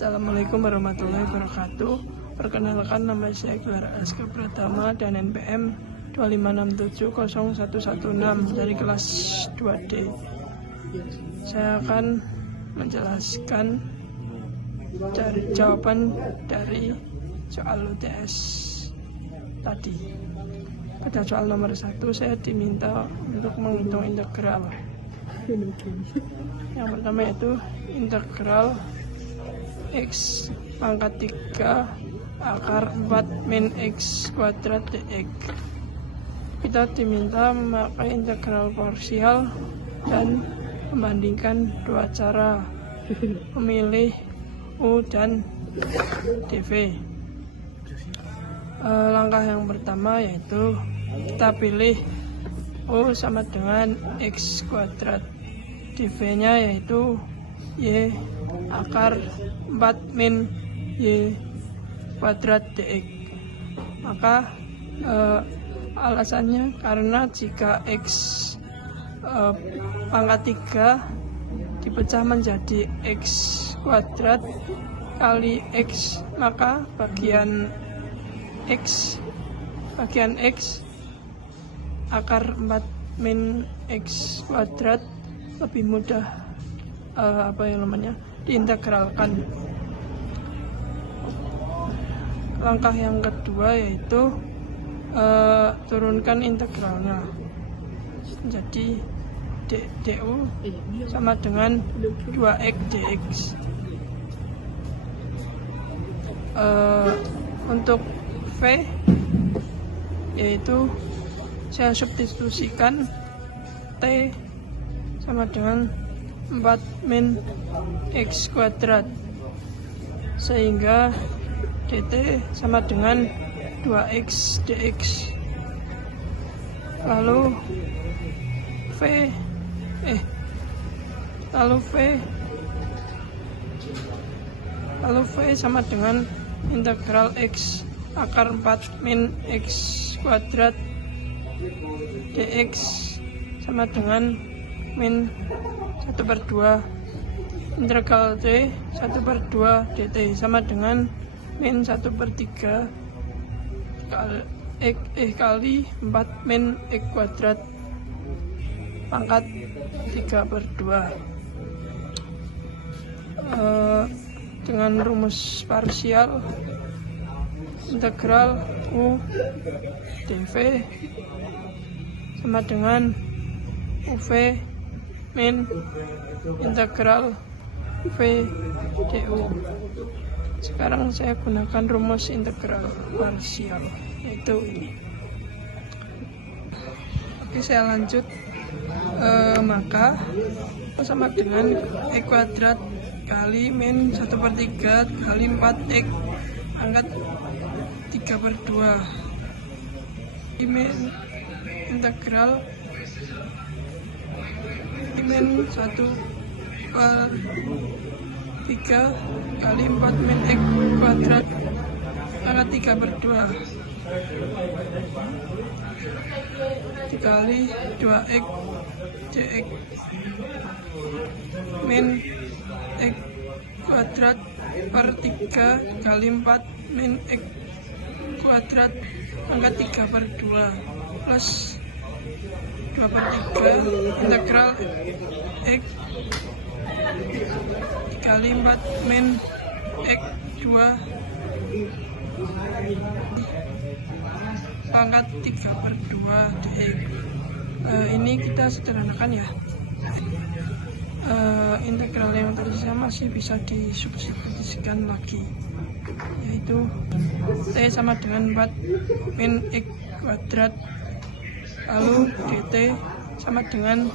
Assalamualaikum warahmatullahi wabarakatuh. Perkenalkan, nama saya Gelar Askar Pratama dan NPM 256701116 dari kelas 2D. Saya akan menjelaskan jawaban dari soal UTS tadi. Pada soal nomor 1 saya diminta untuk menghitung integral. Yang pertama yaitu integral X pangkat 3 akar 4 min X kuadrat dx. Kita diminta memakai integral parsial dan membandingkan dua cara, memilih U dan dv. Langkah yang pertama yaitu kita pilih U sama dengan X kuadrat, dv nya yaitu Y akar 4 min Y kuadrat dx. Maka alasannya karena jika X pangkat 3 dipecah menjadi X kuadrat kali X, maka bagian X akar 4 min X kuadrat lebih mudah diintegralkan. Langkah yang kedua yaitu turunkan integralnya. Jadi du sama dengan 2x dx. Untuk v yaitu saya substitusikan t sama dengan 4 min X kuadrat, sehingga dt sama dengan 2x dx. Lalu v sama dengan integral X akar 4 min X kuadrat dx sama dengan min 1/2 integral t 1/2 dt sama dengan min 1/3 kali 4 min X kuadrat pangkat 3/2. Dengan rumus parsial, integral U dv sama dengan UV min integral V du. Sekarang saya gunakan rumus integral parsial, yaitu ini. Oke, saya lanjut. Maka sama dengan X kuadrat kali min 1/3 kali 4x pangkat 3/2 min integral min 1/3 kali 4 min X kuadrat pangkat 3/2 dikali 2x dx min X kuadrat per 3 kali 4 min X kuadrat pangkat 3/2 plus 2/3 integral X dikali 4 min X 2 pangkat 3/2 dx. Ini kita sederhanakan ya. Integral yang tersisa masih bisa disubstitusikan lagi, yaitu t sama dengan 4 min X kuadrat, lalu dt sama dengan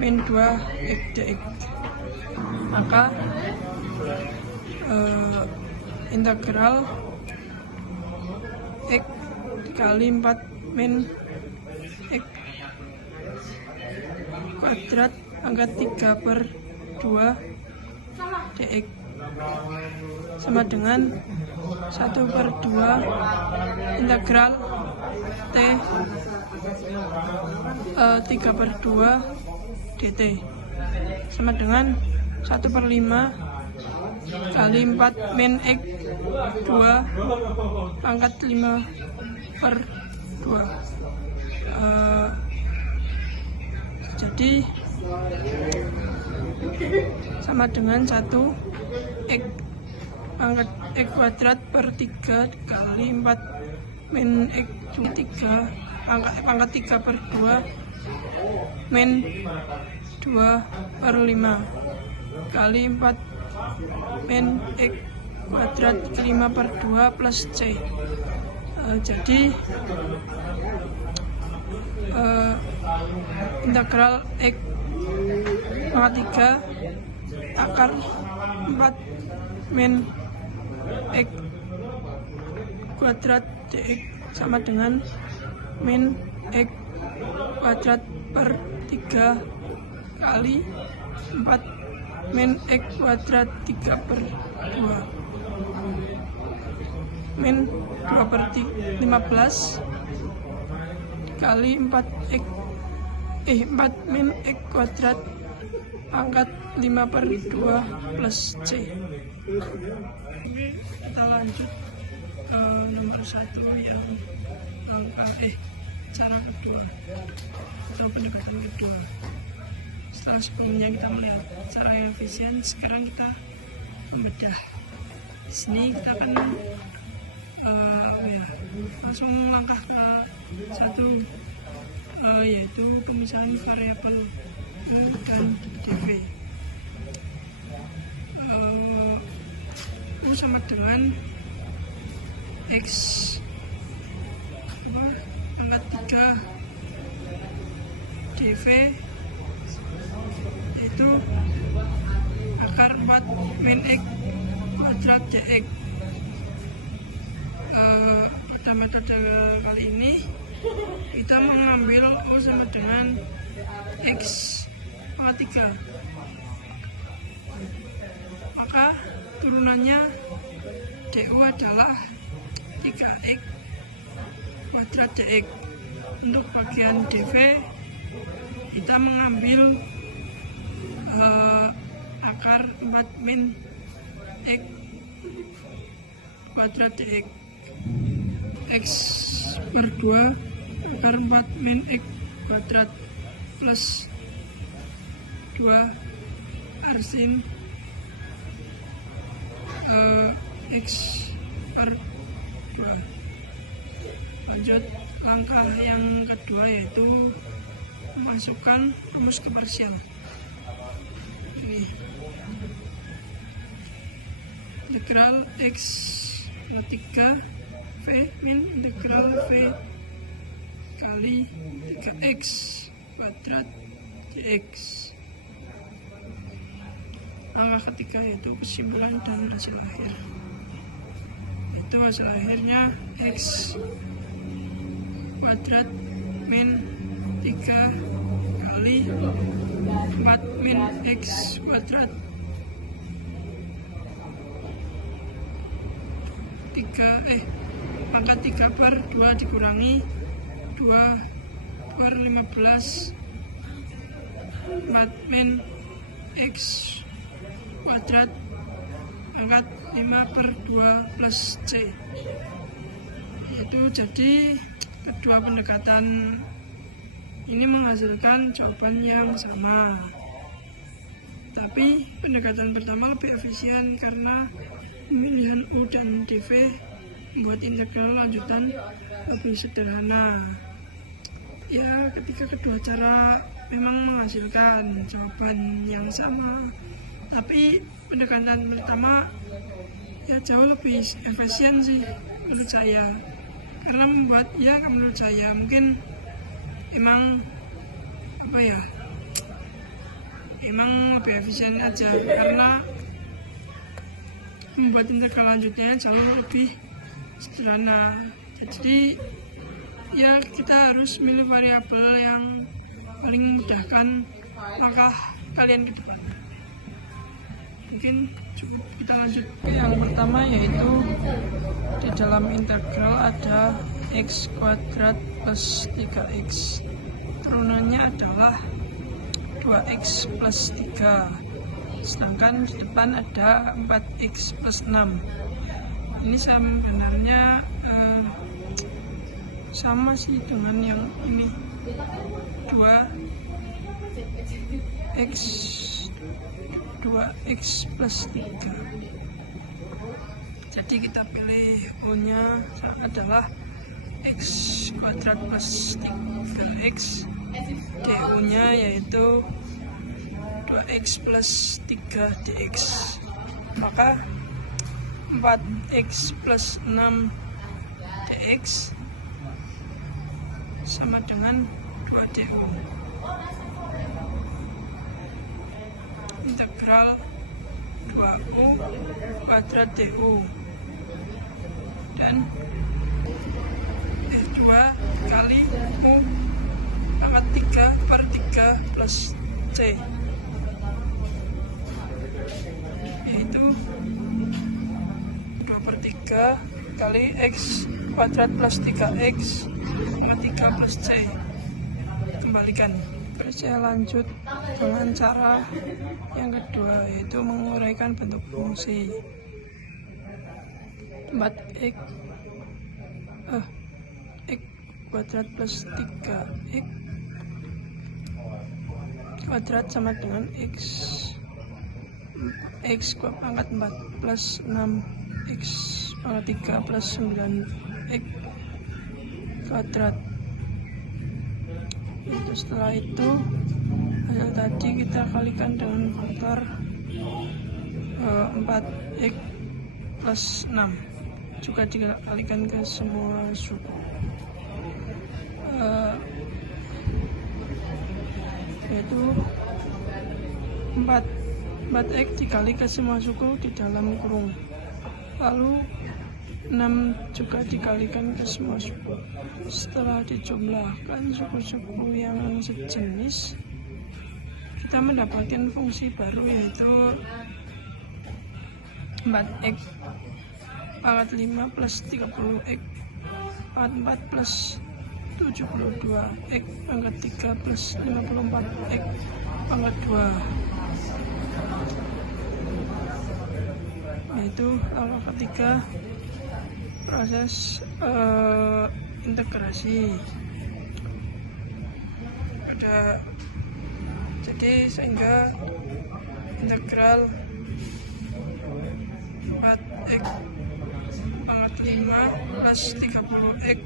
min 2x dx. Maka integral X dikali 4 min X kuadrat pangkat 3/2 dx sama dengan 1/2 integral t 3/2 dt sama dengan 1/5 kali 4 min X 2 pangkat 5 per 2. Jadi sama dengan 1 X pangkat X kuadrat per 3 kali 4 min X 3 pangkat 3 per 2 min 2 per 5 kali 4 min X kuadrat 5 per 2 plus C. Jadi integral X pangkat 3 akar 4 min X kuadrat dx sama dengan min X kuadrat per 3 kali 4 min X kuadrat 3 per 2 min 2 per 15 kali 4 min X kuadrat pangkat 5 per 2 plus C. Oke, kita lanjut ke nomor 1 yang cara kedua atau pendekatan kedua. Setelah sebelumnya kita melihat cara yang efisien, sekarang kita membedah. Di sini kita akan langsung melangkah ke satu, yaitu pemisahan variabel U dan dV. U sama dengan X pangkat 3 dV itu akar 4 min X kuadrat dx. Pada metode kali ini kita mengambil U sama dengan X pangkat 3, maka turunannya du adalah 3x kuadrat dx. Untuk bagian dv kita mengambil akar 4 min X kuadrat dx. X per 2 akar 4 min X kuadrat plus 2 arsin X per 2. Lanjut langkah yang kedua, yaitu memasukkan rumus ke parsial. Ini integral X 3 V min integral V kali 3x kuadrat dx. Langkah ketiga yaitu kesimpulan dan hasil akhir. Itu hasil akhirnya x kuadrat min 3 kali 4 min x kuadrat 3 per 2 dikurangi 2 per 15 4 min x kuadrat pangkat 5 per 2 plus C. Itu jadi kedua pendekatan ini menghasilkan jawaban yang sama, tapi pendekatan pertama lebih efisien karena pemilihan U dan dV membuat integral lanjutan lebih sederhana. Ya, ketika kedua cara memang menghasilkan jawaban yang sama, tapi pendekatan pertama ya jauh lebih efisien sih menurut saya, karena membuat menurut saya mungkin emang lebih efisien aja, karena membuat integral lanjutnya jauh lebih sederhana. Jadi ya kita harus milih variabel yang paling memudahkan langkah kalian ke depan. Mungkin cukup, kita lanjut. Yang pertama yaitu di dalam integral ada x kuadrat plus 3x. Turunannya adalah 2x plus 3. sedangkan di depan ada 4x plus 6. Ini sebenarnya sama sih dengan yang ini, 2x plus 3. Jadi kita pilih O-nya adalah x kuadrat plus 3x, DU-nya yaitu 2x plus 3 dx. Maka 4x plus 6 dx sama dengan 2 du. Integral 2u kuadrat du dan 2 kali u pangkat 3 per 3 plus c, yaitu 2 per 3 kali x kuadrat plus 3x pangkat 3 plus c. Kembalikan. Saya lanjut dengan cara yang kedua, yaitu menguraikan bentuk fungsi. 4x x kuadrat plus 3x kuadrat sama dengan x pangkat 4 plus 6x pangkat 3 plus 9x kuadrat. Itu setelah itu hasil tadi kita kalikan dengan faktor 4x plus 6, juga dikalikan ke semua suku, yaitu 4x dikali ke semua suku di dalam kurung, lalu 6 juga dikalikan ke semua suku. Setelah dijumlahkan suku-suku yang sejenis, kita mendapatkan fungsi baru, yaitu 4x pangkat 5 plus 30x pangkat 4 plus 72x pangkat 3 plus 54x pangkat 2. Yaitu langkah ketiga, proses integrasi. Jadi sehingga integral 4x pangkat 5 plus 30x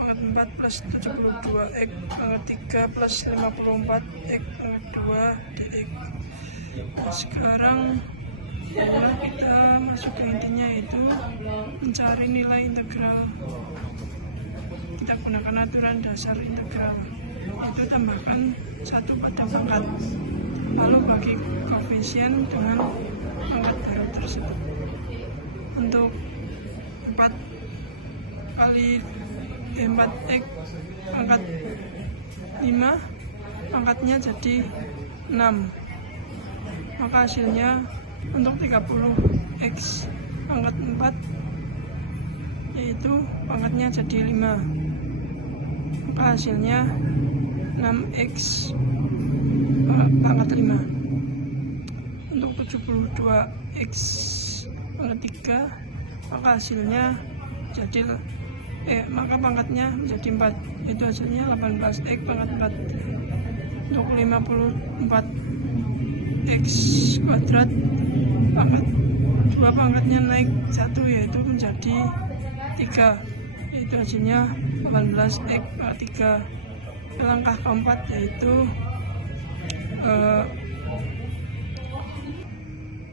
pangkat 4 plus 72x pangkat 3 plus 54x pangkat 2 dx. Nah, sekarang kita masuk ke intinya, yaitu mencari nilai integral. Kita gunakan aturan dasar integral, yaitu tambahkan 1 pada pangkat, lalu bagi koefisien dengan pangkat baru tersebut. Untuk 4 kali 4x pangkat 5 pangkatnya jadi 6, maka hasilnya untuk 30x pangkat 4 yaitu pangkatnya jadi 5, maka hasilnya 6x pangkat 5. Untuk 72x pangkat 3 maka hasilnya jadi maka pangkatnya menjadi 4, yaitu hasilnya 18x pangkat 4. Untuk 54x kuadrat pangkat 2 pangkatnya naik 1, yaitu menjadi 3, yaitu hasilnya 18x pangkat 3. Langkah keempat yaitu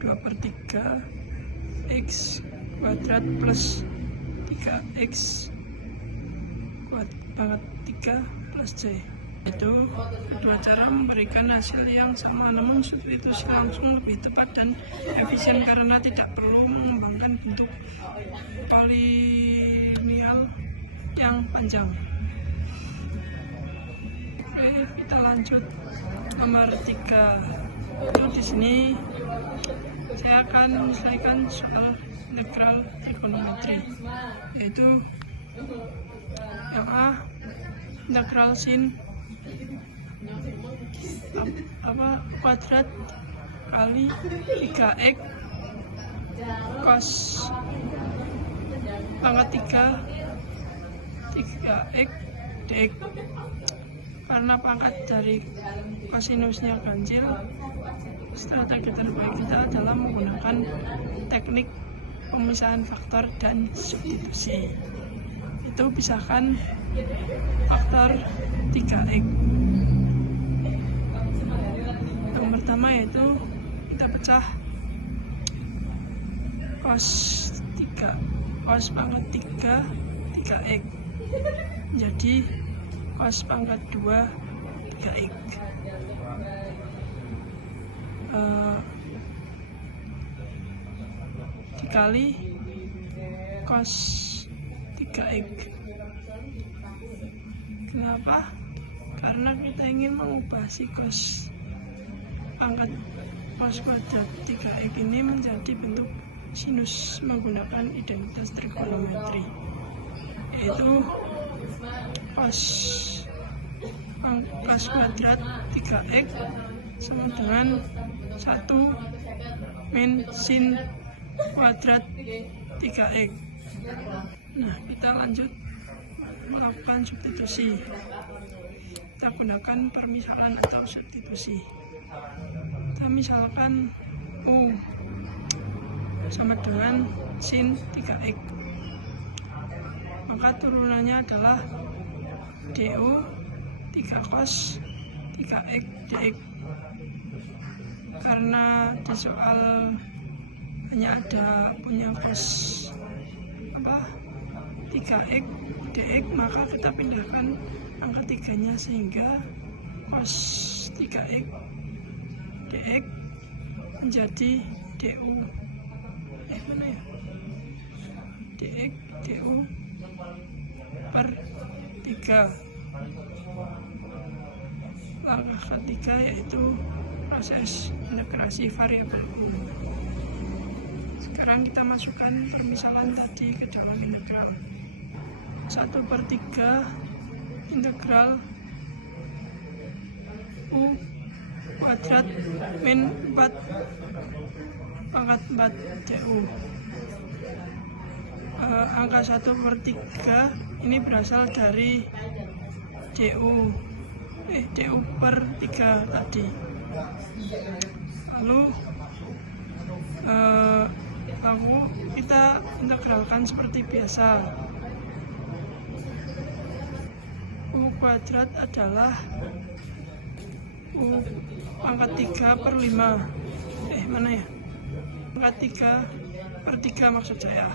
2 per 3 x kuadrat plus 3x pangkat 3 plus c. Itu kedua cara memberikan hasil yang sama, namun substitusi langsung lebih tepat dan efisien karena tidak perlu mengembangkan bentuk polinomial yang panjang. Oke, kita lanjut nomor 3. Itu di sini saya akan menyelesaikan soal integral trigonometri, yaitu yang A, integral sin kuadrat kali 3x cos pangkat 3x dx. Karena pangkat dari kosinusnya ganjil, strategi terbaik kita adalah menggunakan teknik pemisahan faktor dan substitusi. Itu pisahkan faktor 3x. Yang pertama yaitu kita pecah cos pangkat 3x jadi cos pangkat 2 3x. Dikali cos 3x. Kenapa? Karena kita ingin mengubah si cos pangkat cos kuadrat 3x ini menjadi bentuk sinus menggunakan identitas trigonometri, yaitu cos kuadrat 3x sama dengan 1 min sin kuadrat 3x. Nah, kita lanjut melakukan substitusi. Kita gunakan permisalan atau substitusi. Kita misalkan U sama dengan sin 3x, maka turunannya adalah du 3 cos 3x dx. Karena di soal hanya ada punya cos 3x dx, maka kita pindahkan angka 3-nya sehingga cos 3x dx menjadi du mana ya? dx du per 3. Langkah ketiga yaitu proses integrasi variabel U. Sekarang kita masukkan permisalan tadi ke dalam integral. 1/3 integral U kuadrat min 4 pangkat 4 du. Angka 1/3 ini berasal dari du per 3 tadi. Lalu kita integralkan seperti biasa. U kuadrat adalah U pangkat 3/5. Mana ya? Pangkat 3/3 maksud saya.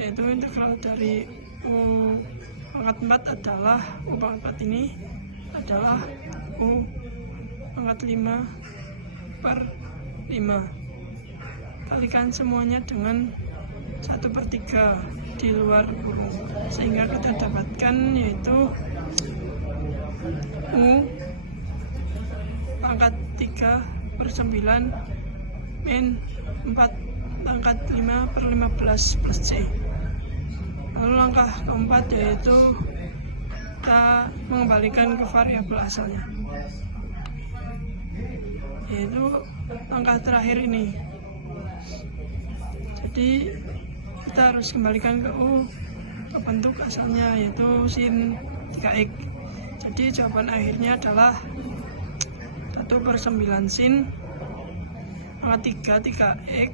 Yaitu integral dari U pangkat 4 adalah U pangkat 4 ini adalah U pangkat 5/5. Kalikan semuanya dengan 1/3 di luar kurung, sehingga kita dapatkan yaitu U pangkat 3/9 min 4 pangkat 5/15 plus C. Lalu langkah keempat yaitu kita mengembalikan ke variabel asalnya, yaitu langkah terakhir ini. Jadi kita harus kembalikan ke U ke bentuk asalnya, yaitu sin 3x. Jadi jawaban akhirnya adalah 1/9 sin pangkat 3x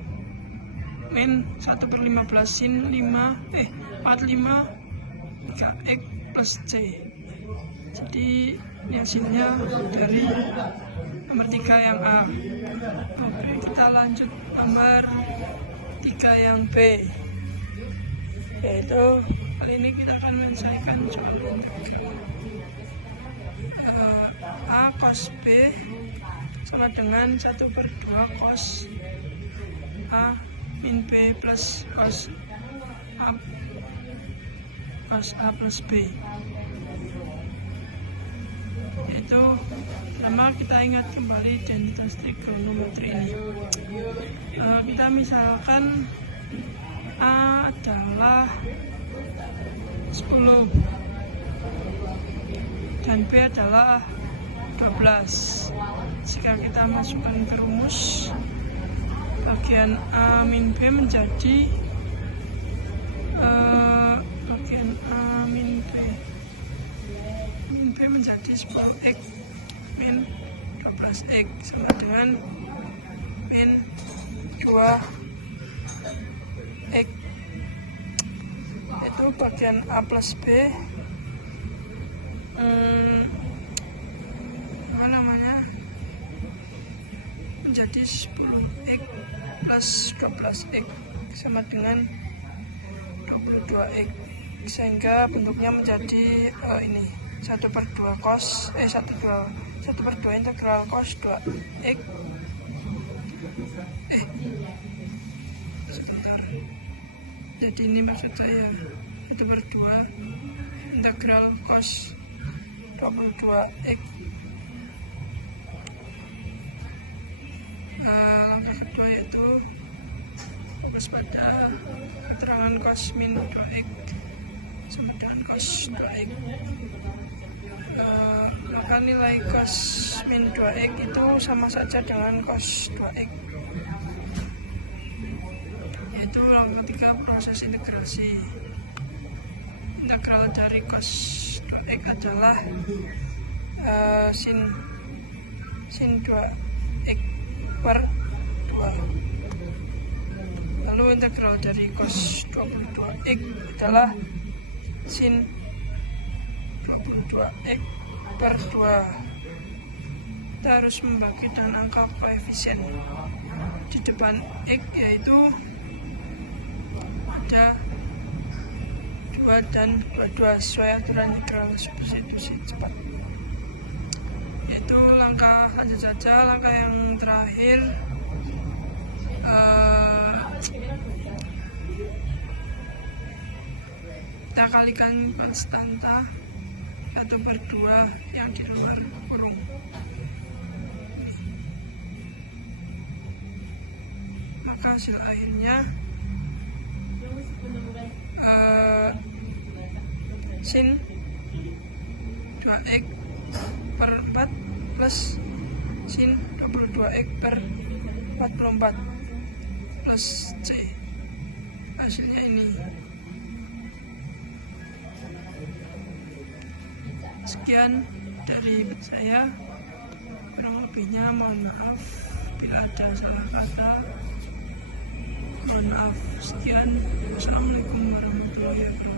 min 1/15 sin 45 3x plus C. Jadi ini hasilnya dari nomor 3 yang A. Oke, kita lanjut nomor 3 yang B, yaitu kali ini kita akan menyelesaikan soal A cos B sama dengan 1/2 cos A min B plus cos A plus B. Yaitu pertama kita ingat kembali identitas trigonometri ini. Kita misalkan A adalah 10 dan B adalah 12. Jika kita masukkan ke rumus, bagian A min B menjadi bagian A min B menjadi 10x min 12x sama dengan min 2x. Itu bagian A plus B menjadi 10x plus 12x sama dengan 22x, sehingga bentuknya menjadi ini 1/2 cos 1/2 integral cos 2x sebentar, jadi ini maksud saya 1/2 integral cos 22x. Langkah kedua yaitu fokus pada keterangan cos min 2x sama dengan cos 2x. Maka nilai cos min 2x itu sama saja dengan cos 2x, yaitu langkah ketiga proses integrasi. Integral dari cos 2x adalah sin 2x per 2. Lalu integral dari cos 22x adalah sin 22x per 2. Kita harus membagi dengan angka koefisien di depan x, yaitu ada 2 dan 22 sesuai aturan integral substitusi cepat. Itu langkah lanjut saja. Langkah yang terakhir, kita kalikan konstanta 1/2 yang di luar kurung. Maka hasil akhirnya sin 2x per 4 plus sin 22x per 44 plus C. Hasilnya ini. Sekian dari saya, kurang lebihnya mohon maaf bila ada salah kata. Mohon maaf. Sekian. Wassalamualaikum warahmatullahi wabarakatuh.